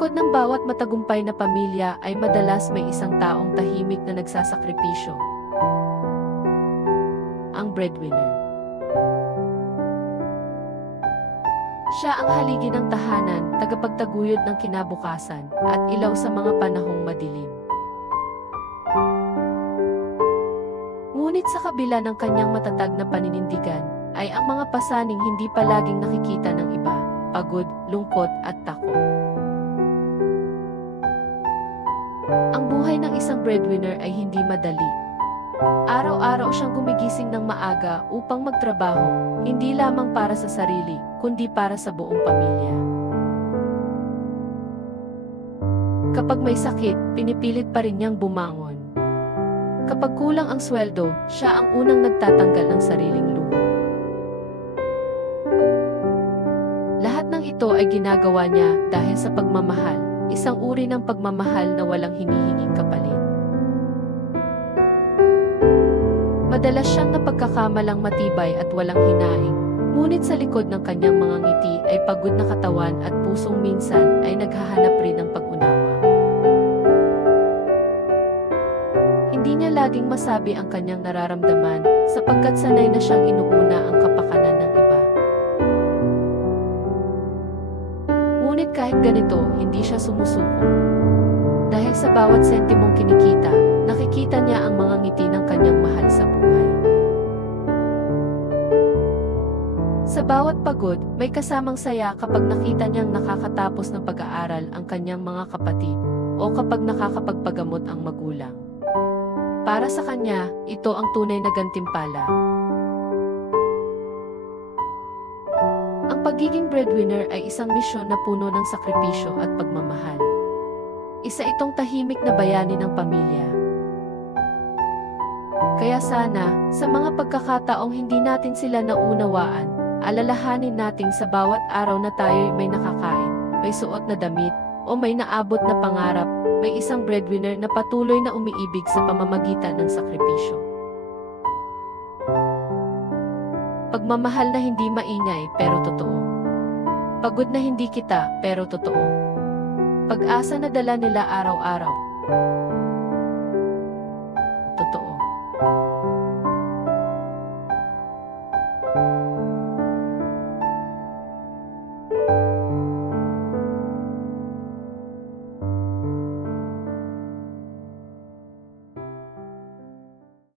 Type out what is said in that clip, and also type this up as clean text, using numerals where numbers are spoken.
likod ng bawat matagumpay na pamilya ay madalas may isang taong tahimik na nagsasakripisyo. Ang breadwinner. Siya ang haligi ng tahanan, tagapagtaguyod ng kinabukasan, at ilaw sa mga panahong madilim. Ngunit sa kabila ng kanyang matatag na paninindigan, ay ang mga pasaning hindi palaging nakikita ng iba, pagod, lungkot at takot. Ang buhay ng isang breadwinner ay hindi madali. Araw-araw siyang gumigising ng maaga upang magtrabaho, hindi lamang para sa sarili, kundi para sa buong pamilya. Kapag may sakit, pinipilit pa rin niyang bumangon. Kapag kulang ang sweldo, siya ang unang nagtatanggal ng sariling luho. Lahat ng ito ay ginagawa niya dahil sa pagmamahal, isang uri ng pagmamahal na walang hinihinging kapalit. Madalas siyang napagkakamalang matibay at walang hinaing, ngunit sa likod ng kanyang mga ngiti ay pagod na katawan at pusong minsan ay naghahanap rin ng pag-unawa. Hindi niya laging masabi ang kanyang nararamdaman sapagkat sanay na siyang inuuna ang kapakanan ng iba. Ngunit kahit ganito, hindi siya sumusuko. Dahil sa bawat sentimong kinikita, nakikita niya ang mga ngiti ng kanyang mahal sa buhay. Sa bawat pagod, may kasamang saya kapag nakita niyang nakakatapos ng pag-aaral ang kanyang mga kapatid o kapag nakakapagpagamot ang magulang. Para sa kanya, ito ang tunay na gantimpala. Ang pagiging breadwinner ay isang misyon na puno ng sakripisyo at pagmamahal. Isa itong tahimik na bayani ng pamilya. Kaya sana, sa mga pagkakataong hindi natin sila naunawaan, alalahanin natin sa bawat araw na tayo'y may nakakain, may suot na damit, o may naabot na pangarap, may isang breadwinner na patuloy na umiibig sa pamamagitan ng sakripisyo. Pagmamahal na hindi maingay pero totoo. Pagod na hindi kita pero totoo. Pag-asa na dala nila araw-araw.